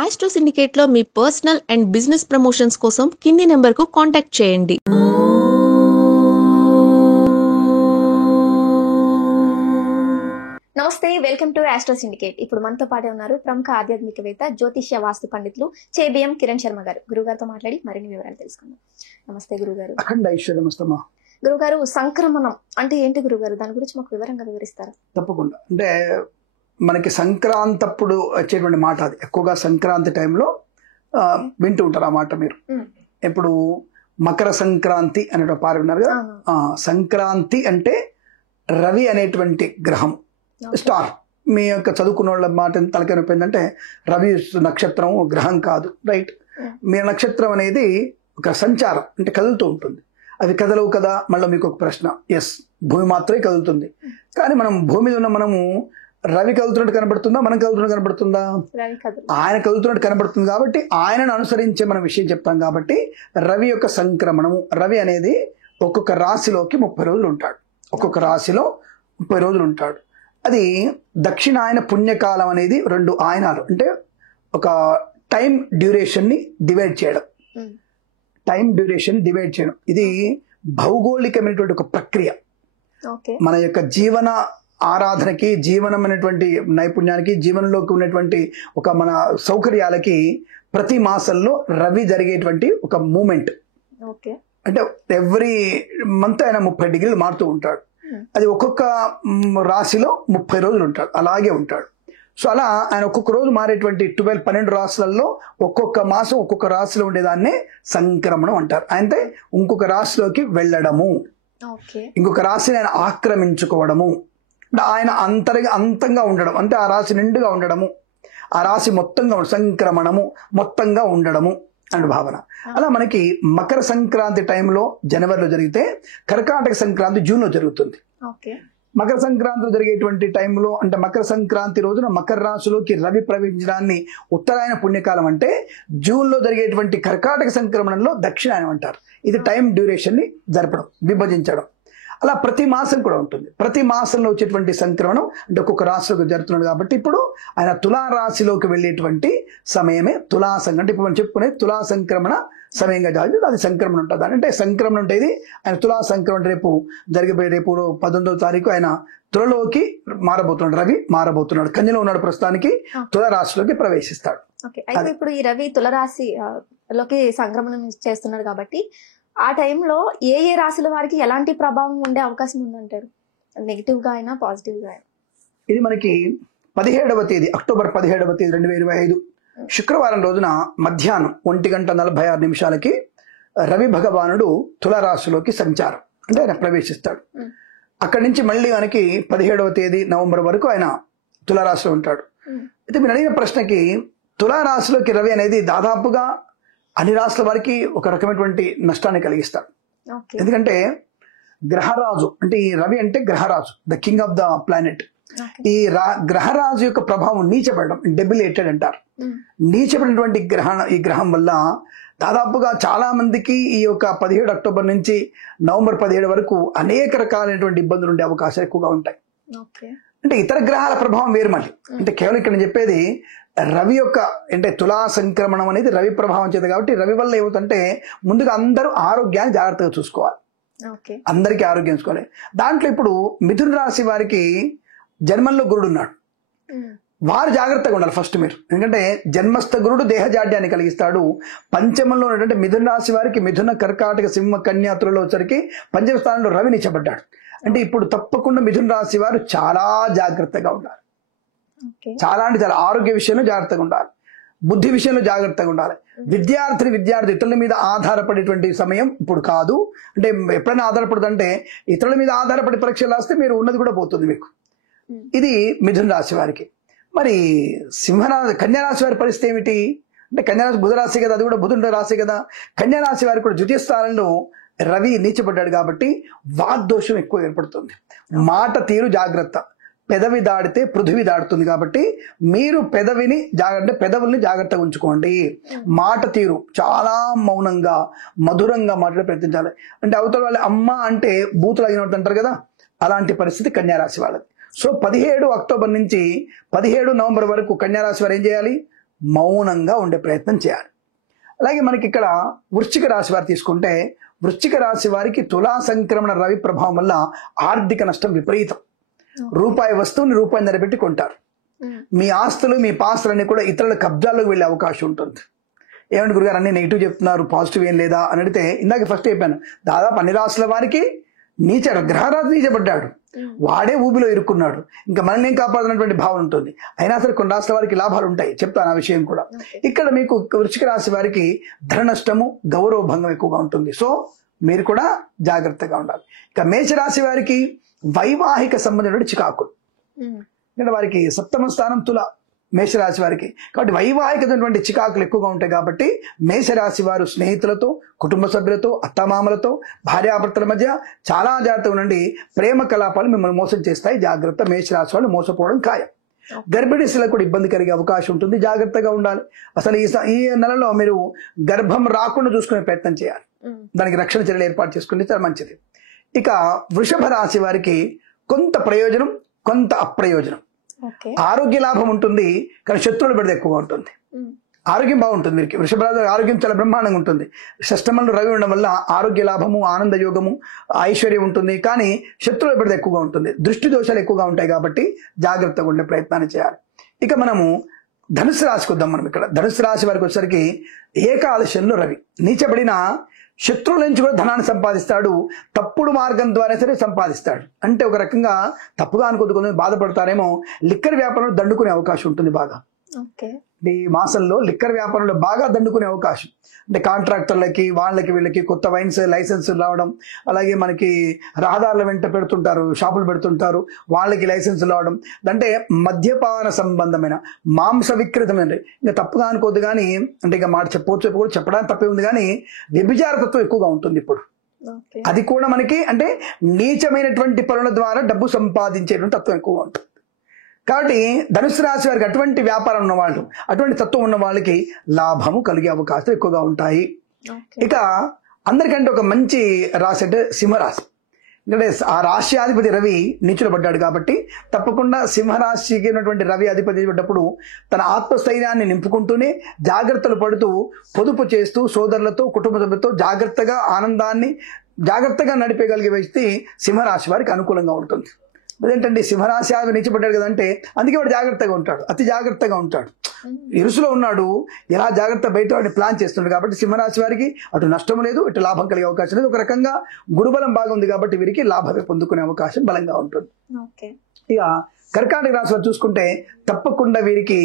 Astro సిండికేట్లో మీ personal and business promotions కోసం కింది నెంబర్కు కాంటాక్ట్ చేయండి. నమస్తే, వెల్కమ్ టు ఆస్ట్రో సిండికేట్. ఇప్పుడు మనతో పాటే ఉన్నారు ప్రముఖ ఆధ్యాత్మికవేత్త, జ్యోతిష్య వాస్తు పండితులు చేబిఎం కిరణ్ శర్మ గారు. గురుగారితో మాట్లాడి మరిన్ని వివరాలు తెలుసుకుందాం. నమస్తే గురుగారు. అఖండ ఐశ్వర్యమస్తమా. గురుగారు, సంక్రమణం అంటే ఏంటి గురుగారు? దాని గురించి మాకు వివరంగా వివరిస్తారా? తప్పకుండా. అంటే మనకి సంక్రాంతి అప్పుడు వచ్చేటువంటి మాట అది. ఎక్కువగా సంక్రాంతి టైంలో వింటూ ఉంటారు ఆ మాట మీరు. ఇప్పుడు మకర సంక్రాంతి అనే పారు విన్నారు కదా. సంక్రాంతి అంటే రవి అనేటువంటి గ్రహం, స్టార్. మీ యొక్క చదువుకున్న వాళ్ళ మాట తలకెనిపోయిందంటే రవి నక్షత్రం గ్రహం కాదు, రైట్. మీ నక్షత్రం అనేది ఒక సంచారం, అంటే కదులుతూ ఉంటుంది. అవి కదలవు కదా. మళ్ళీ మీకు ఒక ప్రశ్న, ఎస్, భూమి మాత్రమే కదులుతుంది. కానీ మనం భూమి మీద ఉన్న మనము రవి కదులుతున్నట్టు కనబడుతుందా, మనం కదులుతున్నట్టు కనబడుతుందా? ఆయన కదులుతున్నట్టు కనబడుతుంది కాబట్టి ఆయనను అనుసరించే మనం విషయం చెప్తాం. కాబట్టి రవి యొక్క సంక్రమణము, రవి అనేది ఒక్కొక్క రాశిలోకి 30 రోజులు ఉంటాడు. ఒక్కొక్క రాశిలో 30 రోజులు ఉంటాడు. అది దక్షిణాయన పుణ్యకాలం అనేది 2 ఆయనాలు, అంటే ఒక టైం డ్యూరేషన్ని డివైడ్ చేయడం. టైం డ్యూరేషన్ డివైడ్ చేయడం ఇది భౌగోళికమైనటువంటి ఒక ప్రక్రియ. మన యొక్క జీవన ఆరాధనకి, జీవనం అనేటువంటి నైపుణ్యానికి, జీవనంలోకి ఉన్నటువంటి ఒక మన సౌకర్యాలకి ప్రతి మాసంలో రవి జరిగేటువంటి ఒక మూమెంట్. అంటే ఎవ్రీ మంత్ ఆయన 30 డిగ్రీలు మారుతూ ఉంటాడు. అది ఒక్కొక్క రాశిలో 30 రోజులు ఉంటాడు, అలాగే ఉంటాడు. సో అలా ఆయన ఒక్కొక్క రోజు మారేటువంటి 12 రాశులలో ఒక్కొక్క మాసం ఒక్కొక్క రాశిలో ఉండేదాన్నే సంక్రమణం అంటారు. అంటే ఇంకొక రాశిలోకి వెళ్ళడము, ఇంకొక రాశిని ఆయన ఆక్రమించుకోవడము, ఆయన అంతంగా ఉండడం, అంటే ఆ రాశి నిండుగా ఉండడము, ఆ రాశి మొత్తంగా సంక్రమణము, మొత్తంగా ఉండడము అని భావన. అలా మనకి మకర సంక్రాంతి టైంలో జనవరిలో జరిగితే, కర్కాటక సంక్రాంతి జూన్లో జరుగుతుంది. మకర సంక్రాంతిలో జరిగేటువంటి టైంలో, అంటే మకర సంక్రాంతి రోజున మకర రాశిలోకి రవి ప్రవేశించడాన్ని ఉత్తరాయణ పుణ్యకాలం అంటే, జూన్లో జరిగేటువంటి కర్కాటక సంక్రమణంలో దక్షిణాయనం అంటారు. ఇది టైం డ్యూరేషన్ని జరపడం, విభజించడం. అలా ప్రతి మాసం కూడా ఉంటుంది. ప్రతి మాసంలో వచ్చేటువంటి సంక్రమణం అంటే ఒక్కొక్క రాశిలోకి జరుగుతున్నాడు. కాబట్టి ఇప్పుడు ఆయన తులా రాశిలోకి వెళ్ళేటువంటి సమయమే తులా సంక్రమణ. అంటే ఇప్పుడు మనం చెప్పుకునే తులా సంక్రమణ సమయంగా జరుగుతుంది. అది సంక్రమణ ఉంటుంది. అంటే సంక్రమణ ఉండేది ఆయన తులా సంక్రమణ రేపు 19వ తారీఖు ఆయన తులలోకి మారబోతున్నాడు. రవి మారబోతున్నాడు, కన్యలో ఉన్నాడు. ప్రస్తుతానికి తుల రాశిలోకి ప్రవేశిస్తాడు. అయితే ఇప్పుడు ఈ రవి తులరాశిలోకి సంక్రమణం చేస్తున్నాడు కాబట్టి ఆ టైంలో ఏ ఏ రాశుల వారికి ఎలాంటి ప్రభావం ఉండే అవకాశం ఉందంటారు? నెగిటివ్ గా అయినా పాజిటివ్ గా అయినా. ఇది మనకి 17వ తేదీ, అక్టోబర్ 17వ తేదీ 2025 శుక్రవారం రోజున మధ్యాహ్నం 1:46 రవి భగవానుడు తులారాశిలోకి సంచారం, అంటే ఆయన ప్రవేశిస్తాడు. అక్కడి నుంచి మళ్ళీ మనకి 17వ తేదీ నవంబర్ వరకు ఆయన తులారాశిలో ఉంటాడు. అయితే మీరు అడిగిన ప్రశ్నకి, తులారాశిలోకి రవి అనేది దాదాపుగా అన్ని రాశుల వారికి ఒక రకమైనటువంటి నష్టాన్ని కలిగిస్తాడు. ఎందుకంటే గ్రహరాజు, అంటే ఈ రవి అంటే గ్రహరాజు, the king of the planet. ఈ గ్రహరాజు యొక్క ప్రభావం నీచపడడం, డెబిలేటెడ్ అంటారు. నీచపడినటువంటి ఈ గ్రహం వల్ల దాదాపుగా చాలా మందికి ఈ యొక్క 17 అక్టోబర్ నుంచి నవంబర్ 17 వరకు అనేక రకాలైనటువంటి ఇబ్బందులు ఉండే అవకాశాలు ఎక్కువగా ఉంటాయి. అంటే ఇతర గ్రహాల ప్రభావం వేరు మళ్ళీ. అంటే కేవలం ఇక్కడ నేను చెప్పేది రవి యొక్క, అంటే తులా సంక్రమణం అనేది రవి ప్రభావం చేత. కాబట్టి రవి వల్ల ఏమవుతుందంటే ముందుగా అందరూ ఆరోగ్యాన్ని జాగ్రత్తగా చూసుకోవాలి, అందరికీ ఆరోగ్యం చూసుకోవాలి. దాంట్లో ఇప్పుడు మిథున రాశి వారికి జన్మంలో గురుడు ఉన్నాడు, వారు జాగ్రత్తగా ఉండాలి ఫస్ట్ మీరు. ఎందుకంటే జన్మస్థ గురుడు దేహజాడ్యాన్ని కలిగిస్తాడు. పంచమంలో ఉన్నటువంటి మిథున రాశి వారికి మిథున, కర్కాటక, సింహ, కన్యా, తులలో వచ్చరికి పంచమ స్థానంలో రవి నిచ్చబడ్డాడు. అంటే ఇప్పుడు తప్పకుండా మిథున రాశి వారు చాలా జాగ్రత్తగా ఉండాలి. చాలా అంటే చాలా ఆరోగ్య విషయంలో జాగ్రత్తగా ఉండాలి, బుద్ధి విషయంలో జాగ్రత్తగా ఉండాలి. విద్యార్థి ఇతరుల మీద ఆధారపడేటువంటి సమయం ఇప్పుడు కాదు. అంటే ఎప్పుడైనా ఆధారపడుతుంటే ఇతరుల మీద ఆధారపడి పరీక్షలు రాస్తే మీరు ఉన్నది కూడా పోతుంది మీకు. ఇది మిథున రాశి వారికి. మరి కన్యారాశి వారి పరిస్థితి ఏమిటి అంటే, కన్యారాశి బుధ రాశి కదా, అది కూడా బుధుడి రాశి కదా. కన్యారాశి వారికి కూడా ద్వితీయ స్థానంలో రవి నీచబడ్డాడు కాబట్టి వాగ్దోషం ఎక్కువ ఏర్పడుతుంది. మాట తీరు జాగ్రత్త, పెదవి దాడితే పృథివీ దాడుతుంది. కాబట్టి మీరు పెదవుల్ని జాగ్రత్తగా ఉంచుకోండి. మాట తీరు చాలా మౌనంగా, మధురంగా మాట్లాడే ప్రయత్నించాలి. అంటే అవతల వాళ్ళ అమ్మ అంటే బూతులు అయినట్టు అంటారు కదా, అలాంటి పరిస్థితి కన్యారాశి వాళ్ళది. సో 17 అక్టోబర్ నుంచి 17 నవంబర్ వరకు కన్యారాశి వారు ఏం చేయాలి? మౌనంగా ఉండే ప్రయత్నం చేయాలి. అలాగే మనకి ఇక్కడ వృశ్చిక రాశి వారు తీసుకుంటే, వృశ్చిక రాశి వారికి తులా సంక్రమణ రవి ప్రభావం వల్ల ఆర్థిక నష్టం విపరీతం. రూపాయి వస్తువుని రూపాయి నిలబెట్టి కొంటారు. మీ ఆస్తులు మీ పాస్తులన్నీ కూడా ఇతరుల కబ్జాల్లోకి వెళ్ళే అవకాశం ఉంటుంది. ఏమంటే గురుగారు అన్ని నెగిటివ్ చెప్తున్నారు, పాజిటివ్ ఏం లేదా అని అడిగితే, ఇందాక ఫస్ట్ చెప్పాను, దాదాపు అన్ని రాశుల వారికి గ్రహరాజు నీచబడ్డాడు, వాడే ఊబిలో ఇరుక్కున్నాడు, ఇంకా మనల్ని ఏం కాపాడనటువంటి భావన ఉంటుంది. అయినా సరే కొన్ని రాష్ట్రాల వారికి లాభాలు ఉంటాయి, చెప్తాను ఆ విషయం కూడా. ఇక్కడ మీకు వృశ్చిక రాశి వారికి ధన నష్టము, గౌరవ భంగం ఎక్కువగా ఉంటుంది. సో మీరు కూడా జాగ్రత్తగా ఉండాలి. ఇక మేషరాశి వారికి వైవాహిక సంబంధమైన చికాకులు, ఎందుకంటే వారికి సప్తమ స్థానం తుల మేషరాశి వారికి, కాబట్టి వైవాహికమైనటువంటి చికాకులు ఎక్కువగా ఉంటాయి. కాబట్టి మేషరాశి వారు స్నేహితులతో, కుటుంబ సభ్యులతో, అత్తమామలతో, భార్యాభర్తల మధ్య చాలా జాగ్రత్తగా ఉండండి. ప్రేమ కలాపాలు మిమ్మల్ని మోసం చేస్తాయి, జాగ్రత్త. మేషరాశి వాళ్ళు మోసపోవడం ఖాయం. గర్భిణీ స్త్రీలకు కూడా ఇబ్బంది కలిగే అవకాశం ఉంటుంది, జాగ్రత్తగా ఉండాలి. అసలు ఈ నెలలో మీరు గర్భం రాకుండా చూసుకునే ప్రయత్నం చేయాలి, దానికి రక్షణ చర్యలు ఏర్పాటు చేసుకుంటే చాలా మంచిది. ఇక వృషభ రాశి వారికి కొంత ప్రయోజనం, కొంత అప్రయోజనం. ఆరోగ్య లాభం ఉంటుంది, కానీ శత్రువుల బిడ్డ ఎక్కువగా ఉంటుంది. ఆరోగ్యం బాగుంటుంది వీరికి. వృషభ రాశి ఆరోగ్యం చాలా బ్రహ్మాండంగా ఉంటుంది. షష్టమంలో రవి ఉండడం వల్ల ఆరోగ్య లాభము, ఆనంద యోగము, ఐశ్వర్యం ఉంటుంది, కానీ శత్రువుల బిడ్డ ఎక్కువగా ఉంటుంది. దృష్టి దోషాలు ఎక్కువగా ఉంటాయి, కాబట్టి జాగ్రత్తగా ఉండే ప్రయత్నాన్ని చేయాలి. ఇక మనము ధనుసు రాశికి వద్దాం. మనం ఇక్కడ ధనుసు రాశి వారికి వచ్చేసరికి ఏకాదశంలో రవి నీచబడిన శత్రువుల నుంచి కూడా ధనాన్ని సంపాదిస్తాడు, తప్పుడు మార్గం ద్వారా సరే సంపాదిస్తాడు. అంటే ఒక రకంగా తప్పుగా అనుకోదు, కొంచెం బాధపడతారేమో. లిక్కర్ వ్యాపారంలో దండుకునే అవకాశం ఉంటుంది బాగా. ఈ మాసంలో లిక్కర్ వ్యాపారంలో బాగా దండుకునే అవకాశం. అంటే కాంట్రాక్టర్లకి, వాళ్ళకి వీళ్ళకి కొత్త వైన్స్ లైసెన్స్ రావడం, అలాగే మనకి రహదారుల వెంట పెడుతుంటారు, షాపులు పెడుతుంటారు, వాళ్ళకి లైసెన్స్ రావడం. అంటే మద్యపాన సంబంధమైన మాంస విక్రేతమైన, ఇంకా తప్పుగా అనుకోవద్దు కానీ, అంటే ఇక మాట చెప్పవచ్చు కూడా, చెప్పడానికి తప్పే ఉంది, కానీ వ్యభిచారతత్వం ఎక్కువగా ఉంటుంది ఇప్పుడు. అది కూడా మనకి అంటే నీచమైనటువంటి పనుల ద్వారా డబ్బు సంపాదించేటువంటి తత్వం ఎక్కువగా ఉంటుంది. కాబట్టి ధనుసు రాశి వారికి అటువంటి వ్యాపారం ఉన్నవాళ్ళు, అటువంటి తత్వం ఉన్న వాళ్ళకి లాభము కలిగే అవకాశాలు ఎక్కువగా ఉంటాయి. ఇక అందరికంటే ఒక మంచి రాశి అంటే సింహరాశి. ఎందుకంటే ఆ రాశి అధిపతి రవి నీచులు పడ్డాడు, కాబట్టి తప్పకుండా సింహరాశికి ఉన్నటువంటి రవి అధిపతి పడ్డప్పుడు తన ఆత్మస్థైర్యాన్ని నింపుకుంటూనే జాగ్రత్తలు పడుతూ, పొదుపు చేస్తూ, సోదరులతో, కుటుంబ సభ్యులతో జాగ్రత్తగా ఆనందాన్ని జాగ్రత్తగా నడిపేయగలిగే వ్యక్తి సింహరాశి వారికి అనుకూలంగా ఉంటుంది. అదేంటంటే సింహరాశి నీచబడ్డాడు కదంటే, అందుకే వాడు జాగ్రత్తగా ఉంటాడు, అతి జాగ్రత్తగా ఉంటాడు. ఇరుసులో ఉన్నాడు, ఎలా జాగ్రత్త బయట వాడిని ప్లాన్ చేస్తున్నాడు. కాబట్టి సింహరాశి వారికి అటు నష్టం లేదు, ఇటు లాభం కలిగే అవకాశం లేదు. ఒక రకంగా గురుబలం బాగుంది కాబట్టి వీరికి లాభమే పొందుకునే అవకాశం బలంగా ఉంటుంది. ఇక కర్కాటక రాశిలో చూసుకుంటే తప్పకుండా వీరికి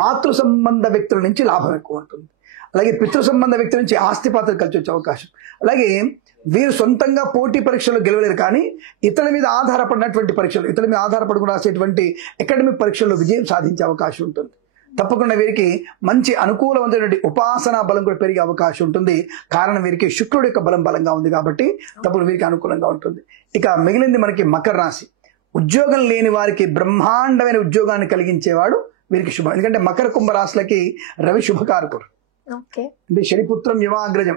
మాతృ సంబంధ వ్యక్తుల నుంచి లాభం ఎక్కువ ఉంటుంది. అలాగే పితృ సంబంధ వ్యక్తుల నుంచి ఆస్తిపాత్రలు కలిసి వచ్చే అవకాశం. అలాగే వీరు సొంతంగా పోటీ పరీక్షలు గెలవలేరు, కానీ ఇతరుల మీద ఆధారపడినటువంటి పరీక్షలు, ఇతరుల మీద ఆధారపడుకుని రాసేటువంటి అకాడమిక్ పరీక్షల్లో విజయం సాధించే అవకాశం ఉంటుంది. తప్పకుండా వీరికి మంచి అనుకూలమైనటువంటి ఉపాసనా బలం కూడా పెరిగే అవకాశం ఉంటుంది. కారణం వీరికి శుక్రుడి యొక్క బలం బలంగా ఉంది, కాబట్టి తప్పకుండా వీరికి అనుకూలంగా ఉంటుంది. ఇక మిగిలింది మనకి మకర రాశి. ఉద్యోగం లేని వారికి బ్రహ్మాండమైన ఉద్యోగాన్ని కలిగించేవాడు వీరికి శుభం. ఎందుకంటే మకర కుంభ రాశులకి రవి శుభకారకుడు. అంటే శనిపుత్రం యువాగ్రజం,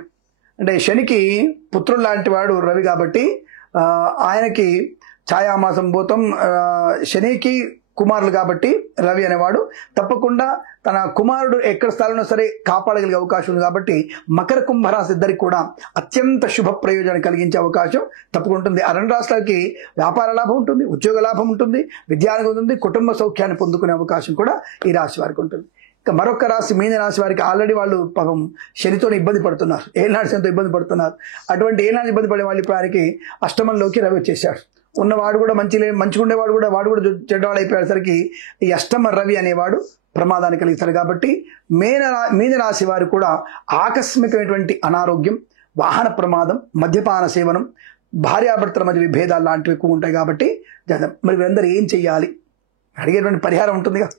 అంటే శనికి పుత్రుడు లాంటి వాడు రవి, కాబట్టి ఆయనకి ఛాయామాసం భూతం, శనికి కుమారులు కాబట్టి రవి అనేవాడు తప్పకుండా తన కుమారుడు ఎక్కడ స్థలంలో సరే కాపాడగలిగే అవకాశం ఉంది. కాబట్టి మకర కుంభరాశి ఇద్దరికి కూడా అత్యంత శుభ ప్రయోజనం కలిగించే అవకాశం తప్పకుండా ఉంటుంది. ఆ రెండు రాష్ట్రాలకి వ్యాపార లాభం ఉంటుంది, ఉద్యోగ లాభం ఉంటుంది, విద్యాలాభం ఉంటుంది, కుటుంబ సౌఖ్యాన్ని పొందుకునే అవకాశం కూడా ఈ రాశి వారికి ఉంటుంది. ఇక మరొక రాశి మీన రాశి వారికి ఆల్రెడీ వాళ్ళు పాపం శనితో ఇబ్బంది పడుతున్నారు, ఏనాడు శనితో ఇబ్బంది పడుతున్నారు. అటువంటి ఏనాడు ఇబ్బంది పడే వాళ్ళ వారికి అష్టమంలోకి రవి వచ్చేసాడు. ఉన్నవాడు కూడా మంచిగా ఉండేవాడు కూడా వాడు కూడా చెడ్డవాడు అయిపోయేసరికి ఈ అష్టమ రవి అనేవాడు ప్రమాదాన్ని కలిగిస్తాడు. కాబట్టి మీన రాశి వారు కూడా ఆకస్మికమైనటువంటి అనారోగ్యం, వాహన ప్రమాదం, మద్యపాన సేవనం, భార్యాభర్తల మధ్య విభేదాలు లాంటివి ఎక్కువ ఉంటాయి. కాబట్టి మరి వీరందరూ ఏం చెయ్యాలి? అడిగేటువంటి పరిహారం ఉంటుందిగా,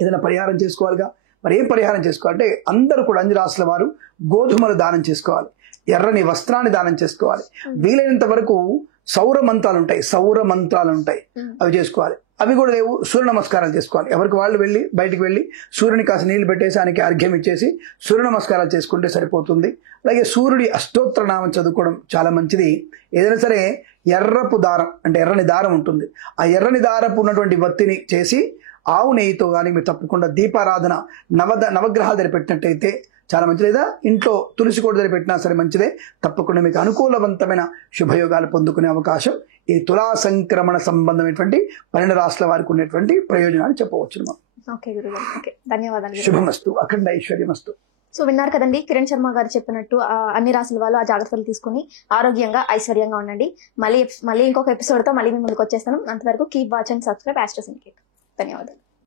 ఏదైనా పరిహారం చేసుకోవాలిగా. మరి ఏం పరిహారం చేసుకోవాలంటే అందరూ కూడా అన్ని రాశుల వారు గోధుమలు దానం చేసుకోవాలి, ఎర్రని వస్త్రాన్ని దానం చేసుకోవాలి. వీలైనంత వరకు సౌర మంత్రాలు ఉంటాయి, అవి చేసుకోవాలి. అవి కూడా లేవు, సూర్య నమస్కారాలు చేసుకోవాలి. ఎవరికి వాళ్ళు వెళ్ళి బయటికి వెళ్ళి సూర్యుని కాస్త నీళ్లు పెట్టేసి ఆయనకి అర్ఘ్యం ఇచ్చేసి సూర్య నమస్కారాలు చేసుకుంటే సరిపోతుంది. అలాగే సూర్యుడి అష్టోత్తర నామం చదువుకోవడం చాలా మంచిది. ఏదైనా సరే ఎర్రపు దారం అంటే ఎర్రని దారం ఉంటుంది, ఆ ఎర్రని దారపు ఉన్నటువంటి వత్తిని చేసి ఆవు నెయ్యితో కానీ మీరు తప్పకుండా దీపారాధన నవగ్రహాల దగ్గర పెట్టినట్టయితే చాలా మంచిది. లేదా ఇంట్లో తులసి కోట దగ్గర పెట్టినా సరే మంచిదే. తప్పకుండా మీకు అనుకూలవంతమైన శుభయోగాలు పొందుకునే అవకాశం ఈ తులా సంక్రమణ సంబంధమైనటువంటి 12 రాశుల వారికి ఉన్నటువంటి ప్రయోజనాలు చెప్పవచ్చు. ఓకే గురుగారు, ఓకే, ధన్యవాదాలు. శుభమస్తు, అఖండ ఐశ్వర్యమస్తు. సో విన్నారు కదండి, కిరణ్ శర్మ గారు చెప్పినట్టు అన్ని రాసుల వాళ్ళు ఆ జాగ్రత్తలు తీసుకుని ఆరోగ్యంగా ఐశ్వర్యంగా ఉండండి. మళ్ళీ ఇంకొక ఎపిసోడ్తో మళ్ళీ మీ ముందుకు వచ్చేస్తాను. అంతవరకు keep watch and subscribe Astro Syndicate. ధన్యవాదాలు.